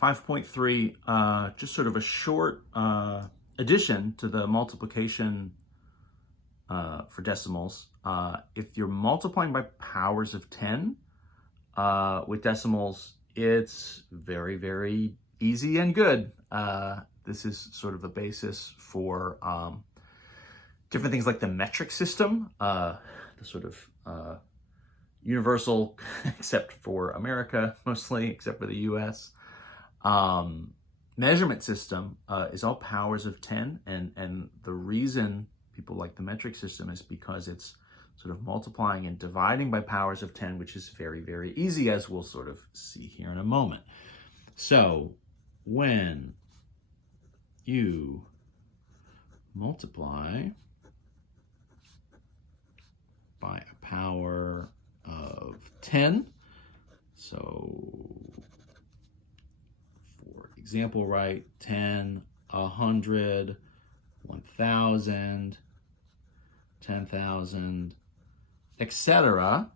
5.3, just sort of a short addition to the multiplication for decimals. If you're multiplying by powers of 10 with decimals, it's very, very easy and good. This is sort of the basis for different things like the metric system, the sort of universal, except for America, mostly, except for the US. Measurement system is all powers of 10, and the reason people like the metric system is because it's sort of multiplying and dividing by powers of 10, which is very, very easy, as we'll sort of see here in a moment. So when you multiply by a power of 10, so for example, right, 10, 100, 1,000, 10,000, etc.,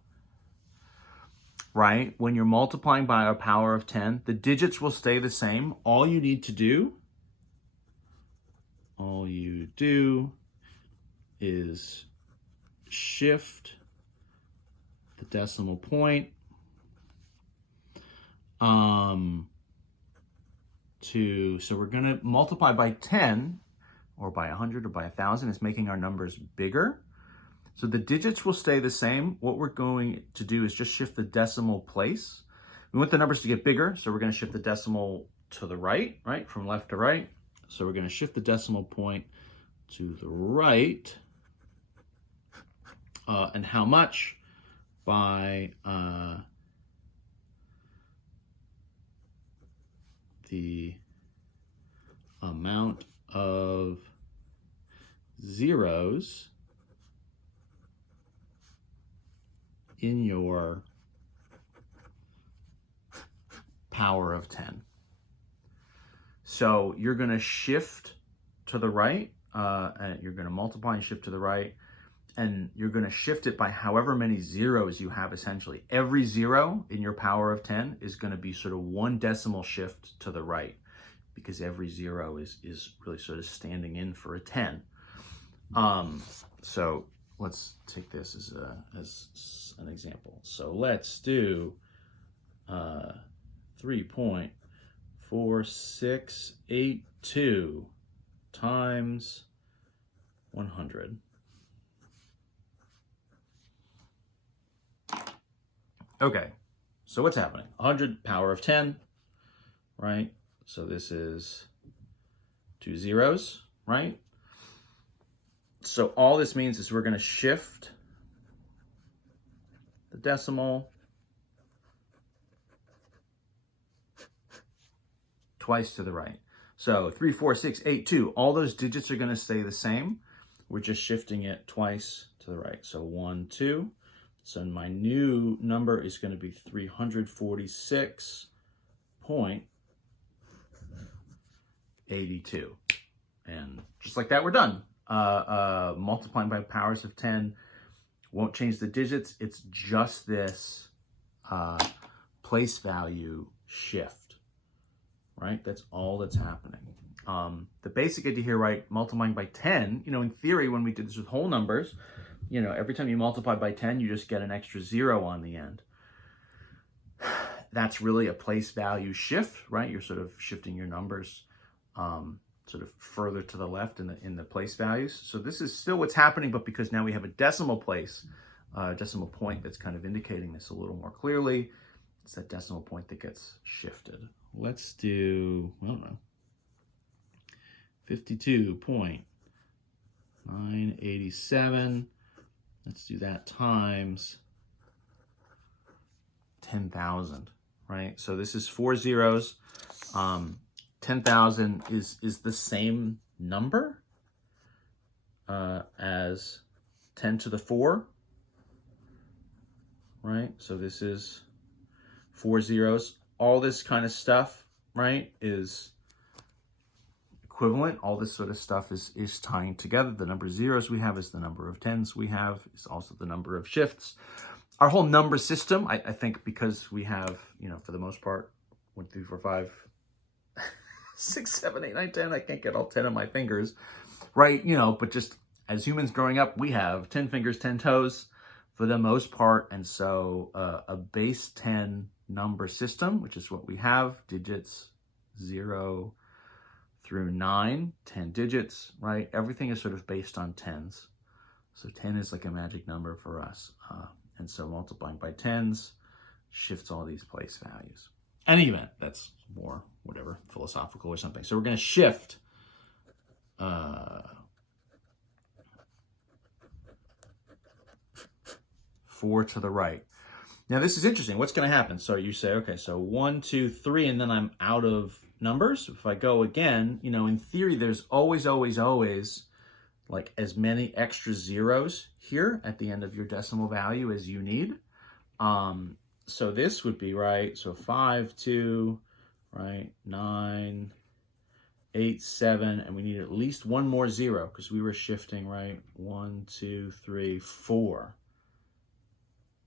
right? When you're multiplying by a power of 10, the digits will stay the same. All you do is shift the decimal point so we're going to multiply by 10 or by 100 or by 1,000 is making our numbers bigger. So the digits will stay the same. What we're going to do is just shift the decimal place. We want the numbers to get bigger, so we're going to shift the decimal to the right, from left to right. So we're going to shift the decimal point to the right. And how much? By the amount of zeros in your power of 10. So you're going to shift to the right, and you're going to multiply and shift to the right, and you're going to shift it by however many zeros you have, essentially. Every zero in your power of 10 is going to be sort of one decimal shift to the right, because every zero is really sort of standing in for a 10. So let's take this as an example. So let's do 3.4682 times 100. Okay, so what's happening? 100 power of 10, right? So this is 2 zeros, right? So all this means is we're going to shift the decimal twice to the right. So 34682, all those digits are going to stay the same. We're just shifting it twice to the right. So 1, 2. So my new number is going to be 346.82. And just like that, we're done. Multiplying by powers of 10 won't change the digits. It's just this place value shift, right? That's all that's happening. The basic idea here, right, multiplying by 10, in theory, when we did this with whole numbers, every time you multiply by 10, you just get an extra zero on the end. That's really a place value shift, right? You're sort of shifting your numbers sort of further to the left in the place values. So this is still what's happening, but because now we have a decimal place, decimal point that's kind of indicating this a little more clearly, it's that decimal point that gets shifted. Let's do, I don't know, 52.987. Let's do that times 10,000, right? So this is 4 zeros. 10,000 is the same number as 10 to the 4, right? So this is 4 zeros. All this kind of stuff, right, is equivalent. All this sort of stuff is tying together. The number of zeros we have is the number of tens we have, is also the number of shifts. Our whole number system, I think, because we have, for the most part, 1, 2, 3, 4, 5, 6, 7, 8, 9, 10. I can't get all 10 of my fingers, right? You know, but just as humans growing up, we have 10 fingers, 10 toes for the most part. And so a base 10 number system, which is what we have, digits 0 through 9, 10 digits, right? Everything is sort of based on tens. So 10 is like a magic number for us. And so multiplying by tens shifts all these place values. Any event, that's more, whatever, philosophical or something. So we're going to shift 4 to the right. Now this is interesting. What's going to happen? So you say, okay, so 1, 2, 3, and then I'm out of numbers. If I go again, you know, in theory, there's always like as many extra zeros here at the end of your decimal value as you need. So this would be, right, so 5, 2, right, 9, 8, 7, and we need at least one more zero because we were shifting, right, 1, 2, 3, 4,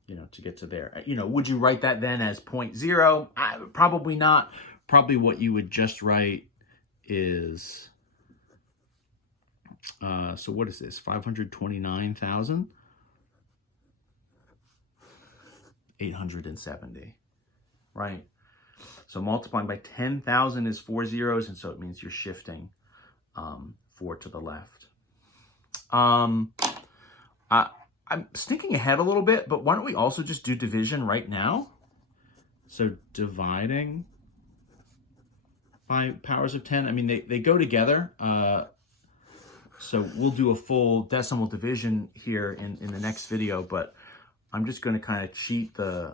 you know, to get to there. You know, would you write that then as 0.0? Probably not. Probably what you would just write is, so what is this, 529,870, right? So multiplying by 10,000 is 4 zeros, and so it means you're shifting 4 to the left. I'm sneaking ahead a little bit, but why don't we also just do division right now? So dividing by powers of 10, I mean, they go together. So we'll do a full decimal division here in the next video, but I'm just going to kind of cheat the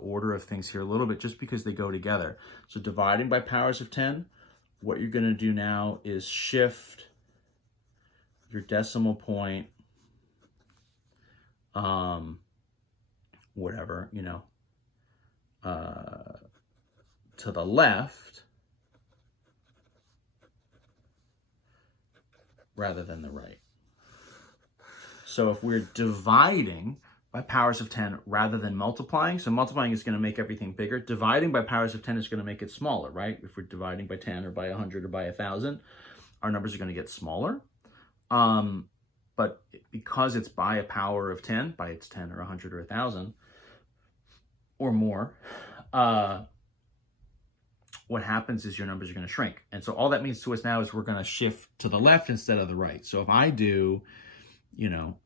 order of things here a little bit just because they go together. So dividing by powers of 10, what you're going to do now is shift your decimal point, whatever, you know, to the left rather than the right. So if we're dividing by powers of 10 rather than multiplying, so multiplying is going to make everything bigger. Dividing by powers of 10 is going to make it smaller, right? If we're dividing by 10 or by 100 or by 1,000, our numbers are going to get smaller. But because it's by a power of 10, by its 10 or 100 or 1,000 or more, what happens is your numbers are going to shrink. And so all that means to us now is we're going to shift to the left instead of the right. So if I do, you know,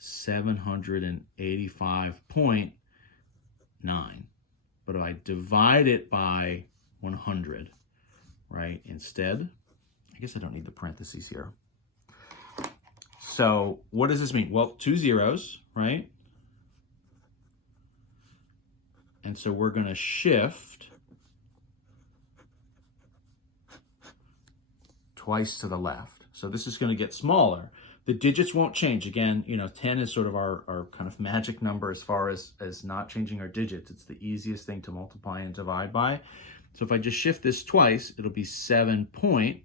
785.9, but if I divide it by 100, right, instead, I guess I don't need the parentheses here. So what does this mean? Well, 2 zeros, right? And so we're going to shift twice to the left. So this is going to get smaller. The digits won't change. Again, you know, 10 is sort of our kind of magic number as far as not changing our digits. It's the easiest thing to multiply and divide by. So if I just shift this twice, it'll be 7.859.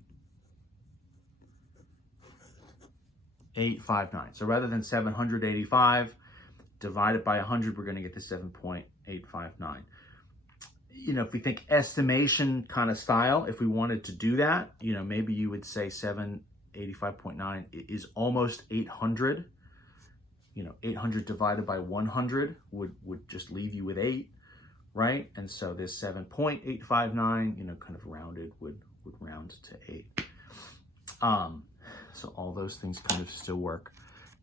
So rather than 785 divided by 100, we're going to get to 7.859. You know, if we think estimation kind of style, if we wanted to do that, you know, maybe you would say 785.9 is almost 800. You know, 800 divided by 100 would just leave you with 8, right? And so this 7.859, you know, kind of rounded would round to 8. So all those things kind of still work.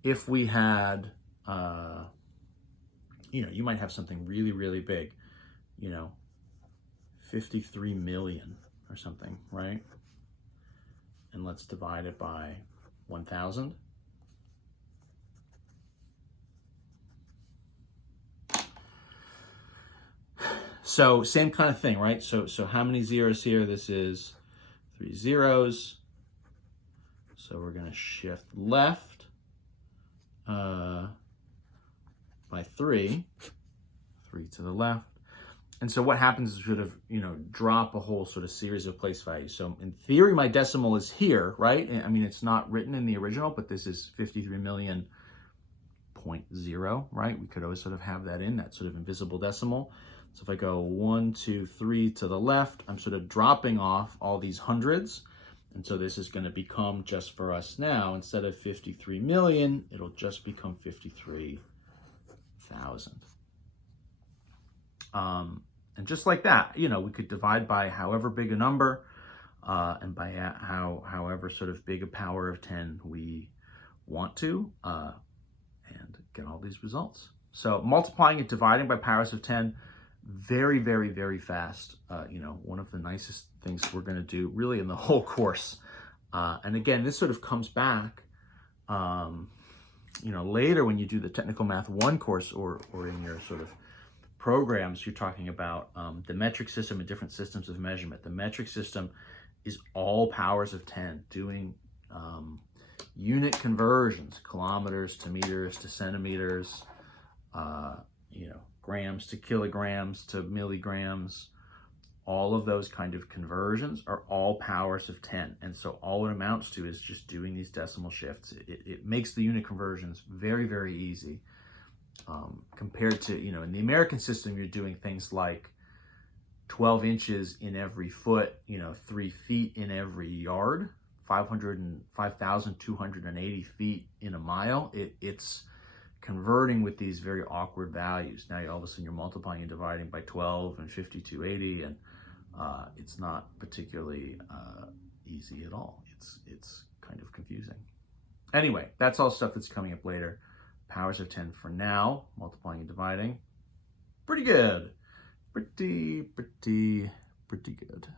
If we had, you know, you might have something really, really big, you know, 53 million or something, right? And let's divide it by 1,000. So same kind of thing, right? So how many zeros here? This is 3 zeros. So we're going to shift left by 3 to the left. And so what happens is sort of, you know, drop a whole sort of series of place values. So in theory, my decimal is here, right? I mean, it's not written in the original, but this is 53 million.0, right? We could always sort of have that in that sort of invisible decimal. So if I go 1, 2, 3 to the left, I'm sort of dropping off all these hundreds. And so this is going to become, just for us now, instead of 53 million, it'll just become 53,000. And just like that, you know, we could divide by however big a number, and by however sort of big a power of 10 we want to, and get all these results. So multiplying and dividing by powers of 10, very, very, very fast. You know, one of the nicest things we're going to do really in the whole course. And again, this sort of comes back, you know, later when you do the Technical Math 1 course, or in your sort of programs, you're talking about the metric system and different systems of measurement. The metric system is all powers of 10, doing unit conversions, kilometers to meters to centimeters, you know, grams to kilograms to milligrams. All of those kind of conversions are all powers of 10. And so all it amounts to is just doing these decimal shifts. It makes the unit conversions very, very easy. Compared to, you know, in the American system, you're doing things like 12 inches in every foot, you know, 3 feet in every yard, 5,280 feet in a mile. It's converting with these very awkward values. Now all of a sudden you're multiplying and dividing by 12 and 5280, and it's not particularly easy at all. It's kind of confusing. Anyway, that's all stuff that's coming up later. Powers of 10 for now, multiplying and dividing. Pretty good. Pretty good.